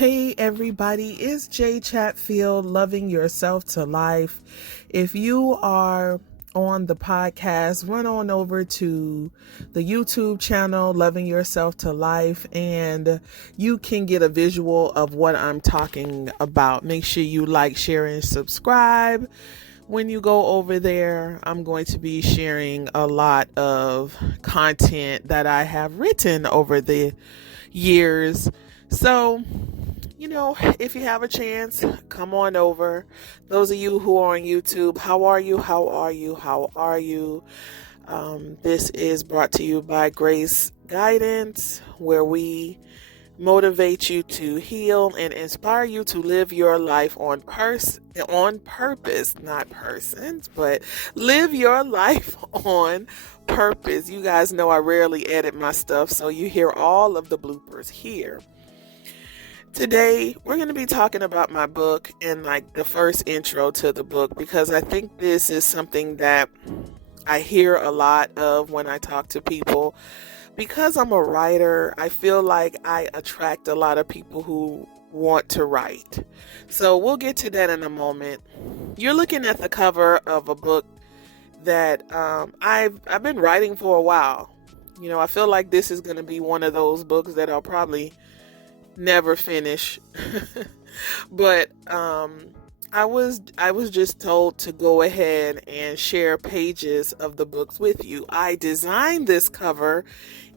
Hey everybody, it's Jay Chatfield, Loving Yourself to Life. If you are on the podcast, run on over to the YouTube channel, Loving Yourself to Life, and you can get a visual of what I'm talking about. Make sure you like, share, and subscribe. When you go over there, I'm going to be sharing a lot of content that I have written over the years. So, if you have a chance, come on over. Those of you who are on YouTube, how are you? How are you? How are you? This is brought to you by Grace Guidance, where we motivate you to heal and inspire you to live your life on purpose, not persons, but live your life on purpose. You guys know I rarely edit my stuff, so you hear all of the bloopers here. Today, we're going to be talking about my book and the first intro to the book, because I think this is something that I hear a lot of when I talk to people. Because I'm a writer, I feel like I attract a lot of people who want to write. So we'll get to that in a moment. You're looking at the cover of a book that I've been writing for a while. I feel like this is going to be one of those books that I'll probably never finish. But I was just told to go ahead and share pages of the books with you. I designed this cover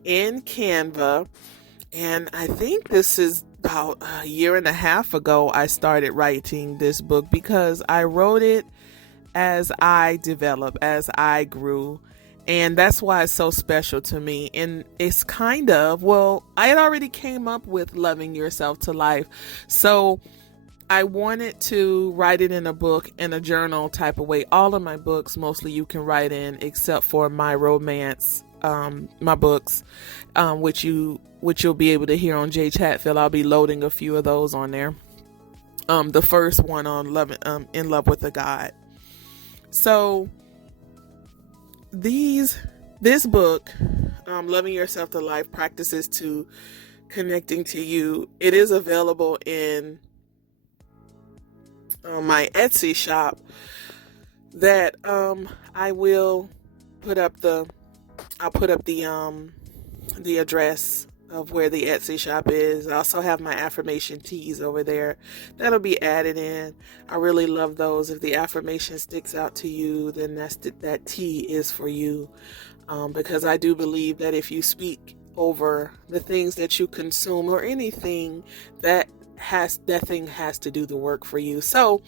in Canva, and I think this is about a year and a half ago I started writing this book, because I wrote it as I developed, as I grew. And that's why it's so special to me. And it's I had already came up with Loving Yourself to Life. So I wanted to write it in a book, in a journal type of way. All of my books, mostly you can write in, except for my romance, my books, which you'll be able to hear on Jay Chatfield. I'll be loading a few of those on there. The first one on In Love with a God. So this book, Loving Yourself to Life, Practices to Connecting to You, it is available in my Etsy shop that I will put up the address of where the Etsy shop is. I also have my affirmation teas over there that'll be added in. I really love those. If the affirmation sticks out to you, then that tea is for you, because I do believe that if you speak over the things that you consume or anything, that thing has to do the work for you. So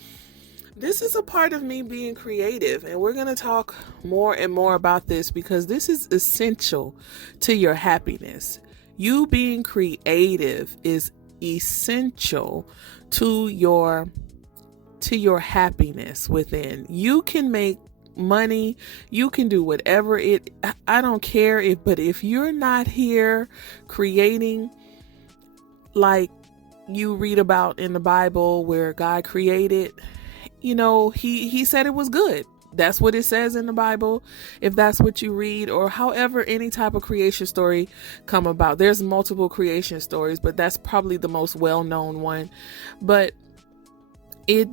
this is a part of me being creative, and we're going to talk more and more about this, because this is essential to your happiness. You being creative is essential to your happiness within. You can make money, you can do whatever I don't care but if you're not here creating, like you read about in the Bible where God created, he said it was good. That's what it says in the Bible, if that's what you read, or however any type of creation story come about. There's multiple creation stories, but that's probably the most well-known one. But he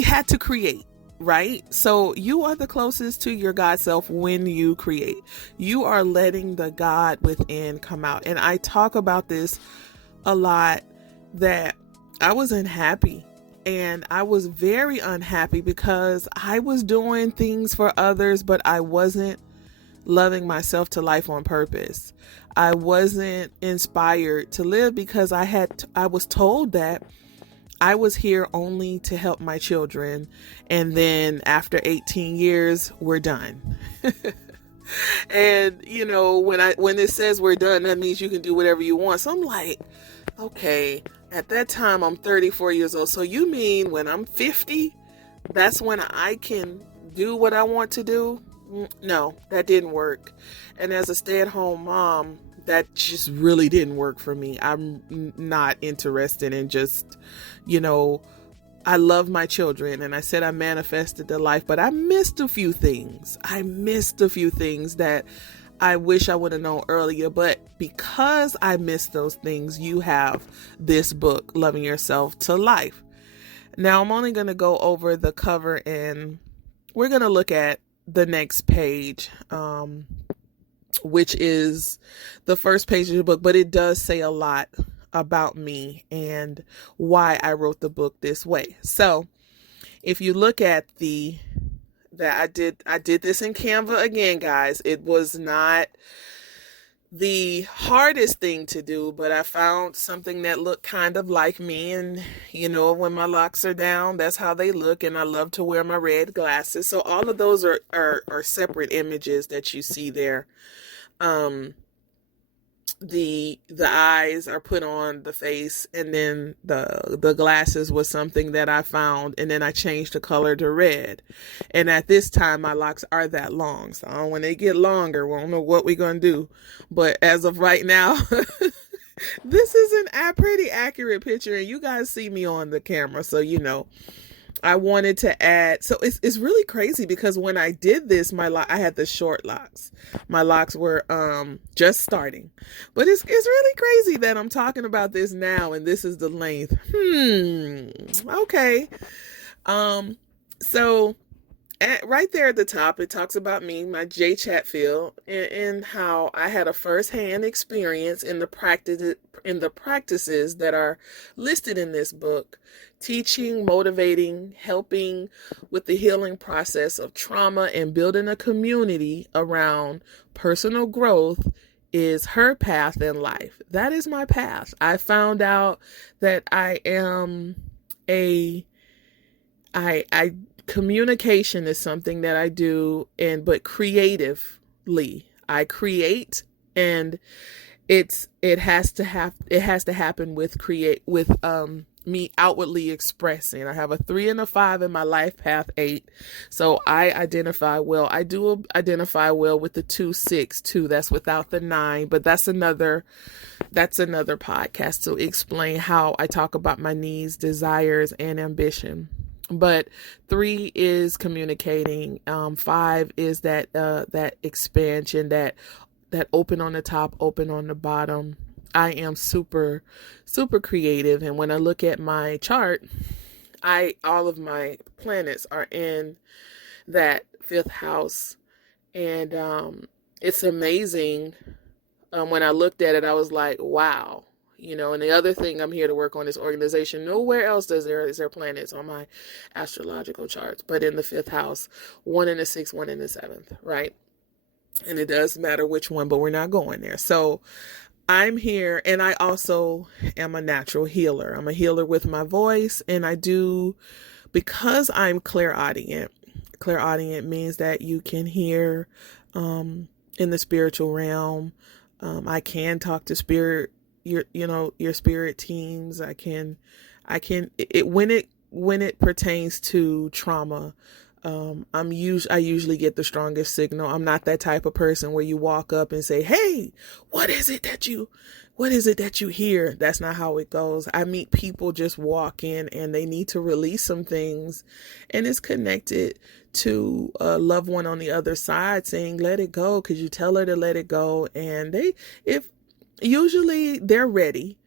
had to create, right? So you are the closest to your God self when you create. You are letting the God within come out. And I talk about this a lot, that I was unhappy. And I was very unhappy because I was doing things for others, but I wasn't loving myself to life on purpose. I wasn't inspired to live, because I was told that I was here only to help my children. And then after 18 years, we're done. And when it says we're done, that means you can do whatever you want. So I'm like, okay, at that time I'm 34 years old. So you mean when I'm 50, that's when I can do what I want to do? No, that didn't work. And as a stay-at-home mom, that just really didn't work for me. I'm not interested in just, I love my children, and I said I manifested the life, but I missed a few things. That I wish I would have known earlier. But because I missed those things, you have this book, Loving Yourself to Life. Now, I'm only going to go over the cover, and we're going to look at the next page, which is the first page of the book, but it does say a lot about me and why I wrote the book this way. So if you look at I did this in Canva again, guys. It was not the hardest thing to do, but I found something that looked kind of like me. And, when my locks are down, that's how they look. And I love to wear my red glasses. So all of those are separate images that you see there. The eyes are put on the face, and then the glasses was something that I found, and then I changed the color to red. And at this time, my locks are that long. So when they get longer, we don't know what we're going to do. But as of right now, this is a pretty accurate picture, and you guys see me on the camera. So, I wanted to add, so it's really crazy because when I did this, I had the short locks. My locks were just starting, but it's really crazy that I'm talking about this now and this is the length. Okay. So right there at the top, it talks about me, my J. Chatfield, and how I had a firsthand experience in the practices that are listed in this book. Teaching, motivating, helping with the healing process of trauma, and building a community around personal growth is her path in life. That is my path. I found out that I am communication is something that I do, but creatively. I create, and it has to happen with me outwardly expressing. I have a 3 and a 5 in my life path 8. So I identify well. I do identify well with the 2, 6, 2. That's without the 9, but that's another podcast to explain how I talk about my needs, desires, and ambition. But 3 is communicating. 5 is that expansion, that open on the top, open on the bottom. I am super, super creative. And when I look at my chart, all of my planets are in that 5th house. And it's amazing. When I looked at it, I was like, wow. And the other thing I'm here to work on is organization. Nowhere else is there planets on my astrological charts, but in the 5th house, 1 in the 6th, 1 in the 7th, right? And it does matter which one, but we're not going there. So I'm here, and I also am a natural healer. I'm a healer with my voice, and I do, because I'm clairaudient. Clairaudient means that you can hear in the spiritual realm. I can talk to your spirit teams. When it pertains to trauma, I usually get the strongest signal. I'm not that type of person where you walk up and say, "Hey, what is it that you hear?" That's not how it goes. I meet people just walk in and they need to release some things, and it's connected to a loved one on the other side saying, "Let it go." Could you tell her to let it go? And usually they're ready.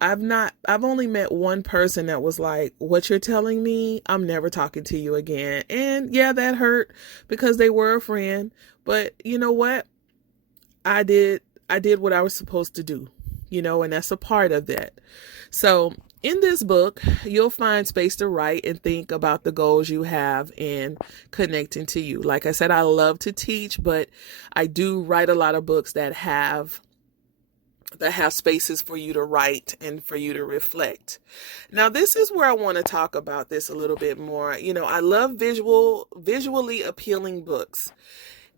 I've only met one person that was like, "What you're telling me, I'm never talking to you again." And yeah, that hurt because they were a friend, but you know what? I did what I was supposed to do, and that's a part of that. So in this book, you'll find space to write and think about the goals you have in connecting to you. Like I said, I love to teach, but I do write a lot of books that have spaces for you to write and for you to reflect. Now, this is where I want to talk about this a little bit more. I love visually appealing books.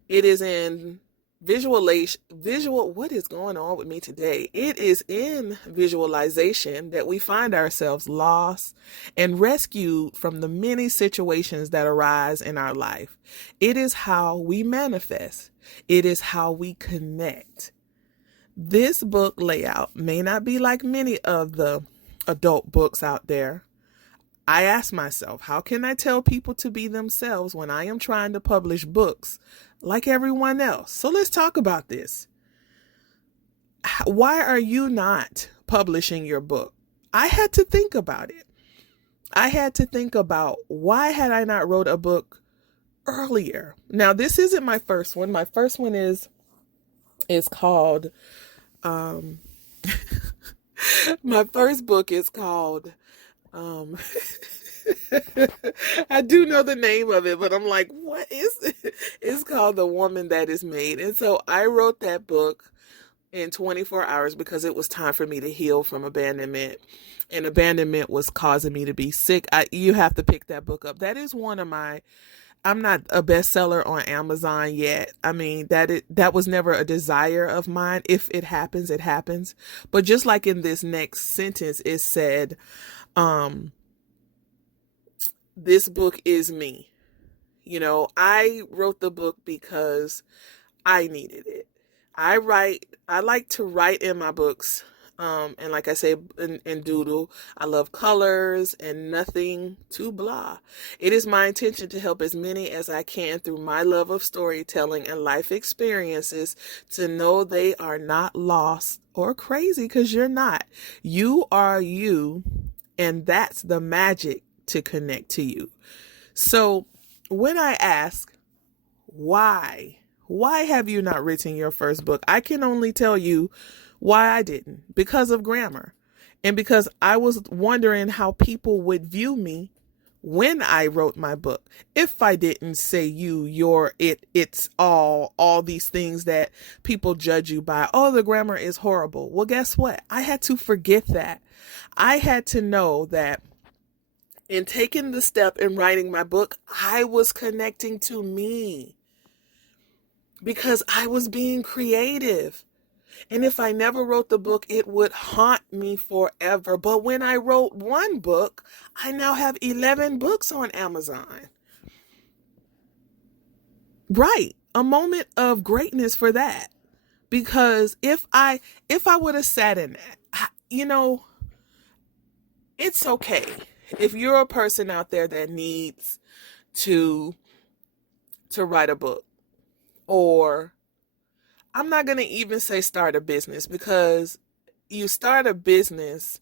It is in what is going on with me today? It is in visualization that we find ourselves lost and rescued from the many situations that arise in our life. It is how we manifest. It is how we connect. This book layout may not be like many of the adult books out there. I ask myself, how can I tell people to be themselves when I am trying to publish books like everyone else? So let's talk about this. why are you not publishing your book? I had to think about it. I had to think about, why had I not wrote a book earlier? Now, this isn't my first one. My first one is called, my first book is called, I do know the name of it, but I'm like, what is it? It's called The Woman That Is Made. And so I wrote that book in 24 hours because it was time for me to heal from abandonment. And abandonment was causing me to be sick. You have to pick that book up. That is one of my, I'm not a bestseller on Amazon yet. I mean, that was never a desire of mine. If it happens, it happens. But just like in this next sentence, it said, this book is me. You know, I wrote the book because I needed it. I like to write in my books. And like I say, and doodle, I love colors and nothing too blah. It is my intention to help as many as I can through my love of storytelling and life experiences to know they are not lost or crazy, because you're not. You are you, and that's the magic to connect to you. So when I ask, why have you not written your first book? I can only tell you why I didn't. Because of grammar. And because I was wondering how people would view me when I wrote my book. If I didn't say you, your, it's all these things that people judge you by. Oh, the grammar is horrible. Well, guess what? I had to forget that. I had to know that in taking the step in writing my book, I was connecting to me because I was being creative. And if I never wrote the book, it would haunt me forever. But when I wrote one book, I now have 11 books on Amazon. Right. A moment of greatness for that. Because if I would have sat in that, it's okay. If you're a person out there that needs to write a book, or I'm not going to even say start a business, because you start a business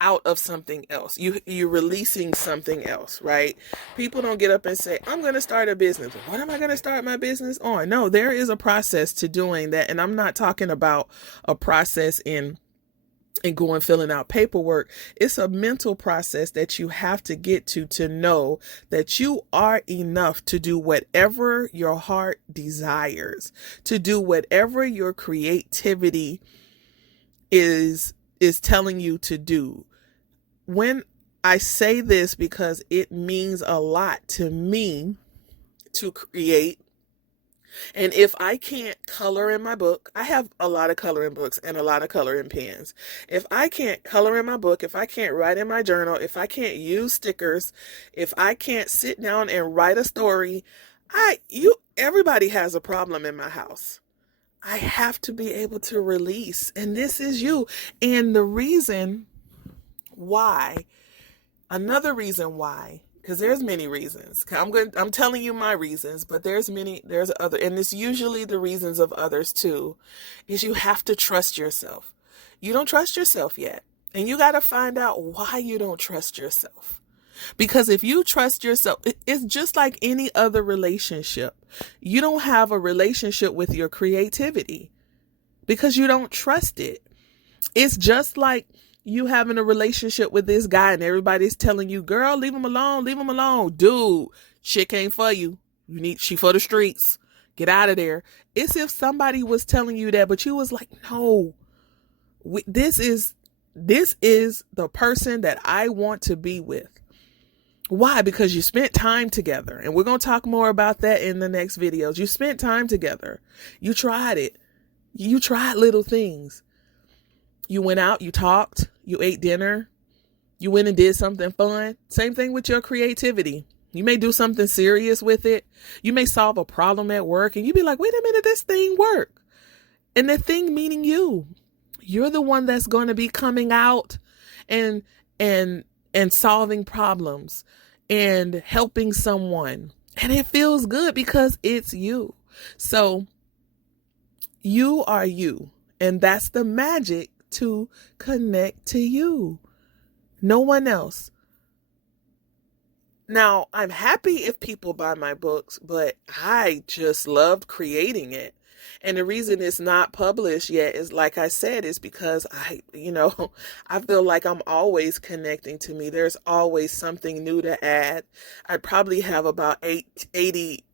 out of something else. You're releasing something else, right? People don't get up and say, I'm going to start a business. What am I going to start my business on? No, there is a process to doing that. And I'm not talking about a process in going filling out paperwork. It's a mental process that you have to get to know that you are enough to do whatever your heart desires, to do whatever your creativity is telling you to do. When I say this, because it means a lot to me to create. And if I can't color in my book, I have a lot of coloring books and a lot of coloring pens. If I can't color in my book, if I can't write in my journal, if I can't use stickers, if I can't sit down and write a story, everybody has a problem in my house. I have to be able to release. And this is you. And the reason why, another reason why, because there's many reasons. I'm telling you my reasons, but there's other, and it's usually the reasons of others too, is you have to trust yourself. You don't trust yourself yet. And you got to find out why you don't trust yourself. Because if you trust yourself, it's just like any other relationship. You don't have a relationship with your creativity because you don't trust it. It's just like you having a relationship with this guy and everybody's telling you, girl, leave him alone, leave him alone. Dude, chick ain't for you. She for the streets. Get out of there. It's if somebody was telling you that, but you was like, no, this is the person that I want to be with. Why? Because you spent time together. And we're going to talk more about that in the next videos. You spent time together. You tried it. You tried little things. You went out, you talked, you ate dinner, you went and did something fun. Same thing with your creativity. You may do something serious with it. You may solve a problem at work and you be like, wait a minute, this thing worked. And the thing meaning you. You're the one that's going to be coming out and solving problems and helping someone. And it feels good because it's you. So you are you. And that's the magic to connect to you. No one else. Now, I'm happy if people buy my books, but I just loved creating it. And the reason it's not published yet is, like I said, is because I feel like I'm always connecting to me. There's always something new to add. I probably have about 80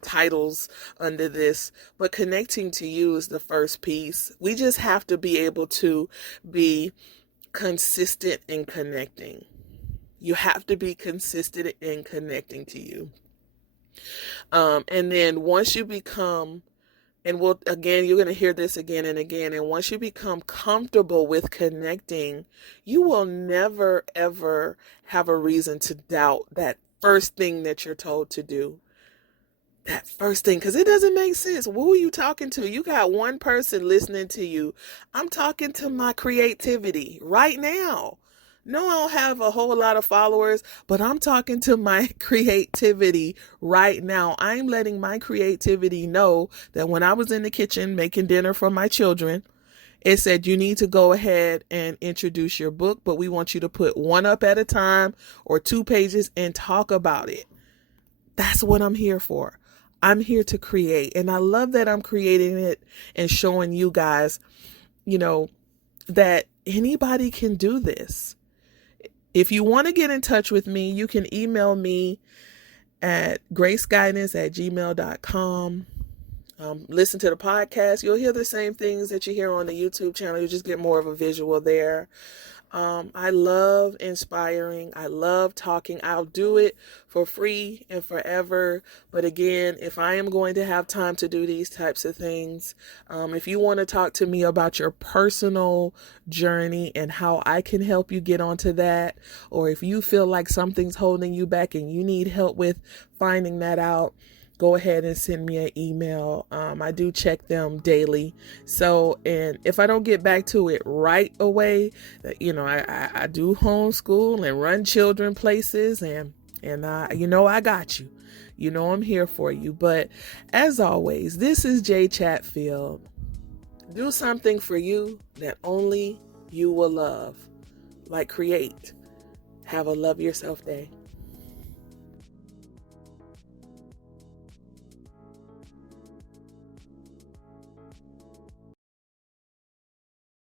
titles under this, but connecting to you is the first piece. We just have to be able to be consistent in connecting. You have to be consistent in connecting to you. And then once you become, and you're going to hear this again and again, and once you become comfortable with connecting, you will never, ever have a reason to doubt that first thing that you're told to do. That first thing, because it doesn't make sense. Who are you talking to? You got one person listening to you. I'm talking to my creativity right now. No, I don't have a whole lot of followers, but I'm talking to my creativity right now. I'm letting my creativity know that when I was in the kitchen making dinner for my children, it said you need to go ahead and introduce your book, but we want you to put one up at a time or 2 pages and talk about it. That's what I'm here for. I'm here to create. And I love that I'm creating it and showing you guys, that anybody can do this. If you want to get in touch with me, you can email me at graceguidance@gmail.com. Listen to the podcast. You'll hear the same things that you hear on the YouTube channel. You just get more of a visual there. I love inspiring. I love talking. I'll do it for free and forever. But again, if I am going to have time to do these types of things, if you want to talk to me about your personal journey and how I can help you get onto that, or if you feel like something's holding you back and you need help with finding that out, go ahead and send me an email. I do check them daily. So, and if I don't get back to it right away, I do homeschool and run children places, and I got you. I'm here for you. But as always, this is J. Chatfield. Do something for you that only you will love. Like create. Have a love yourself day.